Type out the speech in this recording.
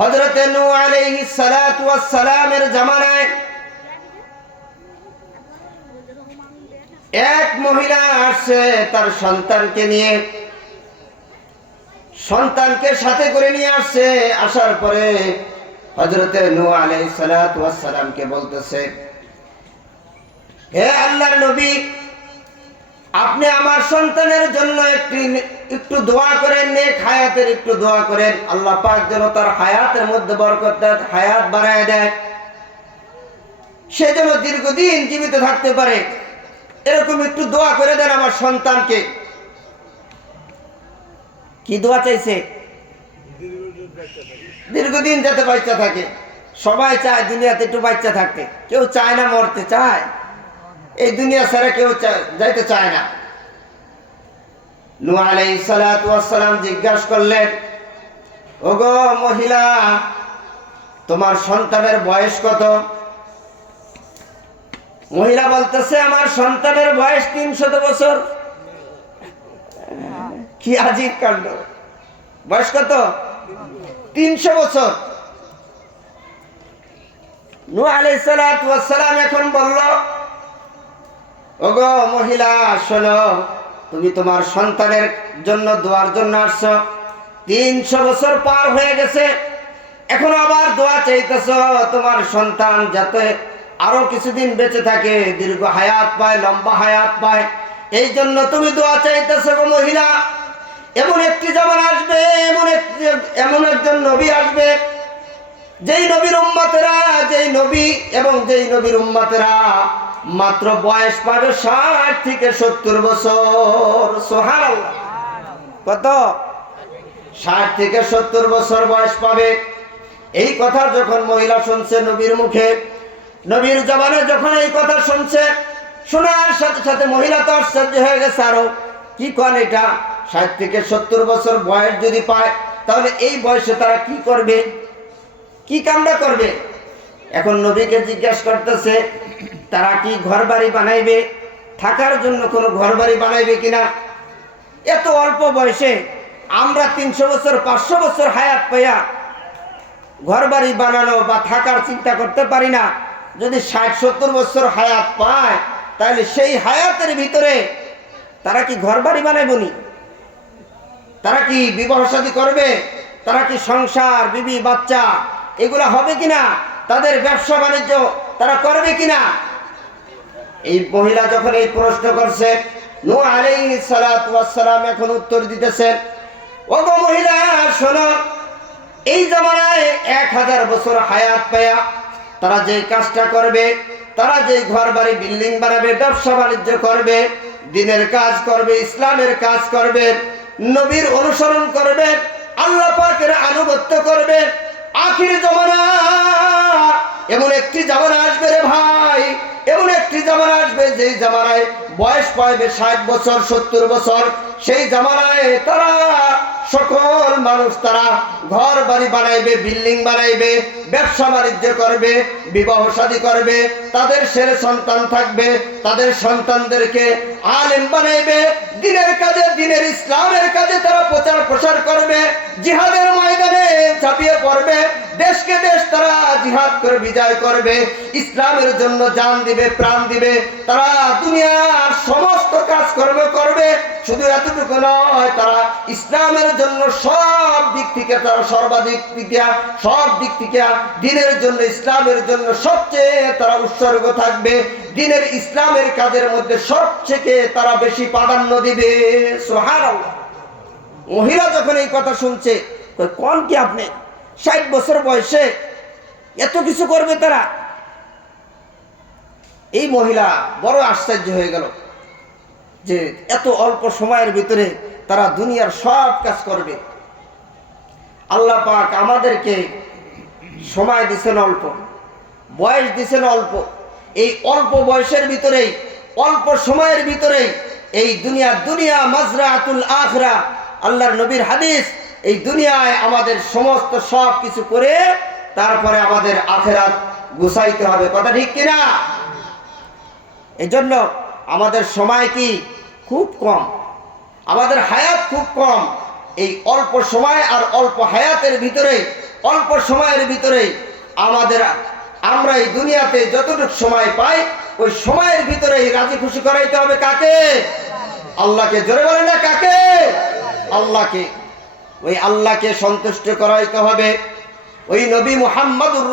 হজরতে নু আলাইহিস সালাতু সালামের জামানায় এক মহিলা আসছে তার সন্তানকে নিয়ে। সন্তানকে সাথে করে নিয়ে আসছে। আসার পরে হজরতে নু আলাইহিস সালাতু ওয়াস সালামকে বলতেছে, হে আল্লাহর নবী, আপনি আমার সন্তানের জন্য একটি একটু দোয়া করেন নেক হায়াতের একটু দোয়া করেন। আল্লাহ পাক যেন তার হায়াতের মধ্যে বরকত দেয়, হায়াত বাড়ায় দেয়। সে যেন দীর্ঘদিন জীবিত থাকতে পারে। এরকম একটু দোয়া করে দেন আমার সন্তানকে। কি দোয়া চাইছে? দীর্ঘদিন যাতে বাচ্চা থাকে। সবাই চায় দুনিয়াতে একটু বাচ্চা থাকতে। কেউ চায় না মরতে চায়। এই দুনিয়া ছাড়া কেউ যাইতে চায় না। আলাইহিস সালাতু সালাম জিজ্ঞাসা করলেন, ওগো মহিলা, তোমার সন্তানের বয়স কত? মহিলা বলতেছে, আমার সন্তানের বয়স তিনশত বছর। কি আজীব কাণ্ড। বয়স কত? তিনশো বছর। সালাতু ওয়াস এখন বলল, ওগো মহিলা, শোনো তুমি তোমার সন্তানের জন্য দোয়ার জন্য আসছো। তিনশো বছর পার হয়ে গেছে। এখন আবার দোয়া চাইতেছ, তোমার সন্তান যাতে আরও কিছুদিন বেঁচে থাকে, দীর্ঘ হায়াত পায়, লম্বা হায়াত পায়। এই জন্য তুমি দোয়া চাইতেছো গো মহিলা। এমন একটি জামান আসবে, এমন একটি এমন একজন নবী আসবে। যেই নবীর উম্মতেরা, যেই নবী এবং যেই নবীর উম্মতেরা মাত্র বয়স পাবে ষাট থেকে সত্তর বছর। সোহান কত? ষাট থেকে সত্তর বছর বয়স পাবে। এই কথা যখন মহিলা শুনছে নবীর মুখে, নবীর জবানে যখন এই কথা শুনছে, শোনার সাথে সাথে মহিলা তো আশ্চর্য হয়ে গেছে আরও। কি কন এটা? ষাট থেকে সত্তর বছর বয়স যদি পায়, তাহলে এই বয়সে তারা কি করবে? কি কামটা করবে? এখন নবীকে জিজ্ঞাসা করতেছে তারা কি ঘর বাড়ি বানাইবে? থাকার জন্য কোনো ঘর বাড়ি বানাইবে কিনা? এত অল্প বয়সে আমরা তিনশো বছর, পাঁচশো বছর হায়াত পাইয়া ঘর বাড়ি বানানো বা থাকার চিন্তা করতে পারি না। যদি ষাট, সত্তর বছর হায়াত পায়, তাহলে সেই হায়াতের ভিতরে তারা কি ঘর বাড়ি বানাইবনি তারা কি বিবাহ শাদী করবে? তারা কি সংসার, বিবি, বাচ্চা, এগুলা হবে কিনা? তাদের ব্যবসা বাণিজ্য তারা করবে কিনা? এই মহিলা যখন এই প্রশ্ন করছে, নু ওয়াস সালাম এখন উত্তর দিতেছেন, ওগো মহিলা, শোনো, এই জমানায় এক হাজার বছর হায়াত পায়া, তারা যে কাজটা করবে, তারা যে ঘর বাড়ি বিল্ডিং বানাবে, ব্যবসা বাণিজ্য করবে, দিনের কাজ করবে, ইসলামের কাজ করবে, নবীর অনুসরণ করবে, আল্লাহ পাকের আনুগত্য করবে, আখির জমানা, এমন একটি জামানা আসবে রে ভাই এমন একটি জামানা আসবে, যেই জামানায় বয়স পাইবে ষাট বছর, সত্তর বছর। সেই জামানায় তারা সকল মানুষ, তারা ঘর বাড়ি বানাইবে, বিল্ডিং বানাইবে, ব্যবসা বাণিজ্য করবে, বিবাহ শাদী করবে, তাদের ছেলে সন্তান থাকবে, তাদের সন্তানদেরকে আলেম বানাইবে। দিনের কাজে, দিনের ইসলামের কাজে তারা প্রচার প্রসার করবে, জিহাদের ময়দানে ঝাঁপিয়ে পড়বে। দেশকে দেশ তারা জিহাদ করে বিজয় করবে, ইসলামের জন্য জান দিবে, প্রাণ দিবে, তারা দুনিয়ার সমস্ত কাজকর্ম করবে। শুধু এতটুকু নয়, তারা ইসলামের জন্য সব দিক থেকে তারা সর্বাধিক দিকে সব দিক থেকে দিনের জন্য, ইসলামের জন্য সবচেয়ে তারা উৎসর্গ থাকবে। দিনের ইসলামের কাজের মধ্যে সবচেয়ে তারা বেশি প্রাধান্য দিবে। সোহার মহিলা যখন এই কথা শুনছে কোন কি আপনি? ষাট বছর বয়সে এত কিছু করবে তারা। এই মহিলা বড় আশ্চর্য হয়ে গেল যে এত অল্প সময়ের ভিতরে তারা দুনিয়ার সব কাজ করবে। আল্লাহ পাক আমাদেরকে সময় দিছেন অল্প, বয়স দিছেন অল্প। এই অল্প বয়সের ভিতরেই, অল্প সময়ের ভিতরেই এই দুনিয়া দুনিয়া মাজরা আতুল আখরা, আল্লাহর নবীর হাদিস এই দুনিয়ায় আমাদের সমস্ত সব কিছু করে তারপরে আমাদের আখেরাত গুছাইতে হবে। কথা ঠিক কিনা? এই জন্য আমাদের সময় কি? খুব কম। আমাদের হায়াত খুব কম। এই অল্প সময় আর অল্প হায়াতের ভিতরে অল্প সময়ের ভিতরেই আমাদের, আমরা এই দুনিয়াতে যতটুকু সময় পাই, ওই সময়ের ভিতরেই রাজি খুশি করাইতে হবে কাকে? আল্লাহকে। জোরে বলে না কাকে? আল্লাহকে। ওই আল্লাহকে সন্তুষ্ট করাইতে হবে। ওই নবী মুহাম্মদুর